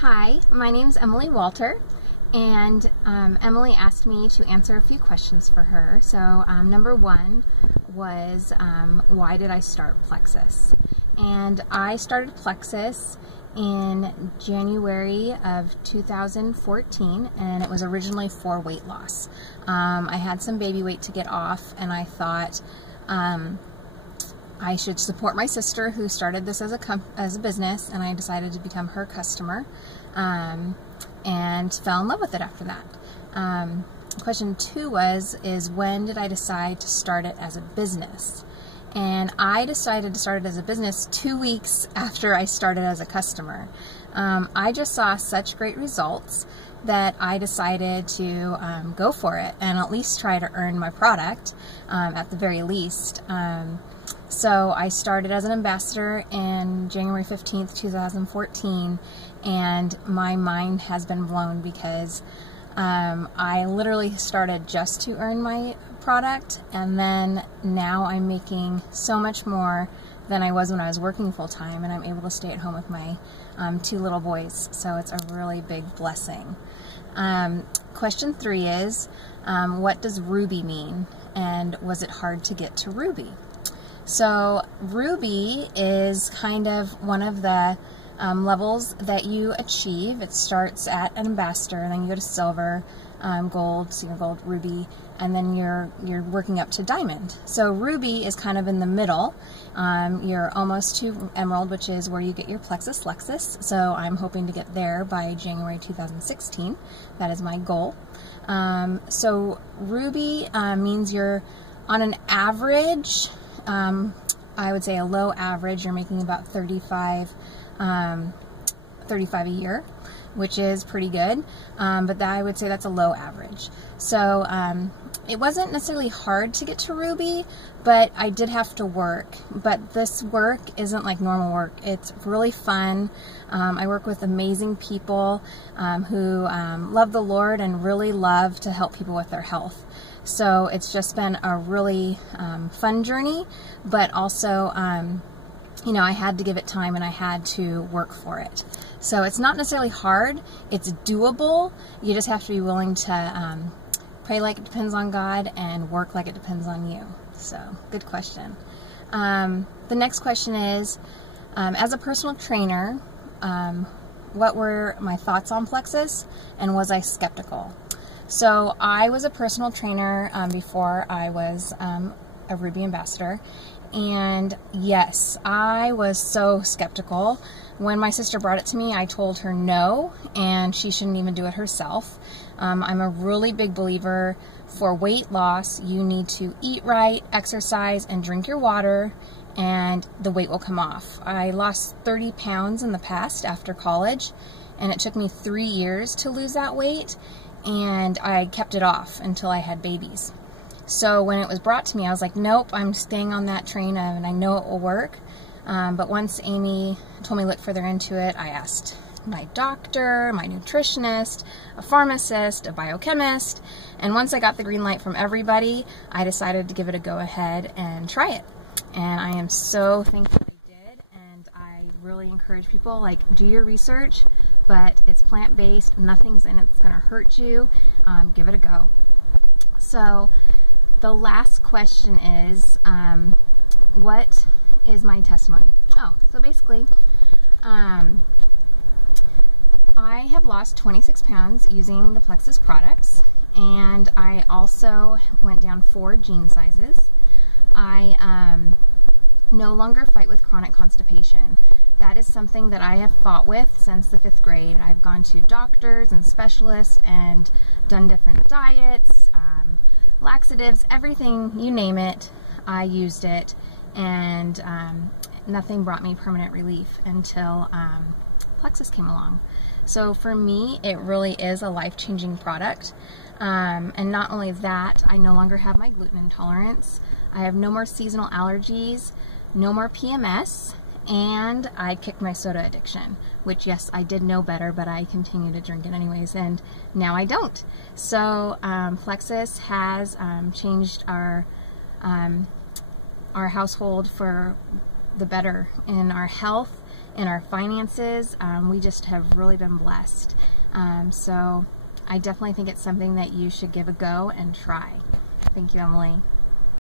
Hi, my name's Emily Walter, and Emily asked me to answer a few questions for her. So number one was, why did I start Plexus? And I started Plexus in January of 2014, and it was originally for weight loss. I had some baby weight to get off, and I thought I should support my sister who started this as a business, and I decided to become her customer and fell in love with it after that. Question two is when did I decide to start it as a business? And I decided to start it as a business 2 weeks after I started as a customer. I just saw such great results that I decided to go for it and at least try to earn my product at the very least. So I started as an ambassador in January 15th, 2014, and my mind has been blown because I literally started just to earn my product, and then now I'm making so much more than I was when I was working full-time, and I'm able to stay at home with my 2 little boys, so it's a really big blessing. Question 3 is, what does Ruby mean, and was it hard to get to Ruby? So Ruby is kind of one of the levels that you achieve. It starts at an ambassador, and then you go to silver, gold, senior gold, ruby, and then you're working up to diamond. So Ruby is kind of in the middle. You're almost to emerald, which is where you get your Plexus Lexus. So I'm hoping to get there by January 2016. That is my goal. So Ruby means you're on an average, I would say a low average, you're making about 35 a year, which is pretty good, but I would say that's a low average. So it wasn't necessarily hard to get to Ruby, but I did have to work. But this work isn't like normal work. It's really fun. I work with amazing people who love the Lord and really love to help people with their health. So it's just been a really fun journey, but also you know, I had to give it time and I had to work for it. So it's not necessarily hard, it's doable. You just have to be willing to pray like it depends on God and work like it depends on you. So, good question. The next question is, as a personal trainer, what were my thoughts on Plexus, and was I skeptical? So I was a personal trainer before I was a Ruby ambassador. And yes, I was so skeptical. When my sister brought it to me, I told her no, and she shouldn't even do it herself. I'm a really big believer for weight loss. You need to eat right, exercise, and drink your water, and the weight will come off. I lost 30 pounds in the past after college, and it took me 3 years to lose that weight, and I kept it off until I had babies. So when it was brought to me, I was like, nope, I'm staying on that train and I know it will work. But once Amy told me to look further into it, I asked my doctor, my nutritionist, a pharmacist, a biochemist, and once I got the green light from everybody, I decided to give it a go ahead and try it. And I am so thankful I did, and I really encourage people, like, do your research, but it's plant-based, nothing's in it that's gonna hurt you. Give it a go. So the last question is, what is my testimony? Oh, so basically, I have lost 26 pounds using the Plexus products, and I also went down 4 jean sizes. I no longer fight with chronic constipation. That is something that I have fought with since the 5th grade. I've gone to doctors and specialists and done different diets, laxatives, everything, you name it, I used it, and nothing brought me permanent relief until Plexus came along. So for me, it really is a life-changing product. And not only that, I no longer have my gluten intolerance. I have no more seasonal allergies, no more PMS, and I kicked my soda addiction, which, yes, I did know better, but I continue to drink it anyways, and now I don't. So Plexus has changed our household for the better in our health, in our finances. We just have really been blessed. So I definitely think it's something that you should give a go and try. Thank you, Emily.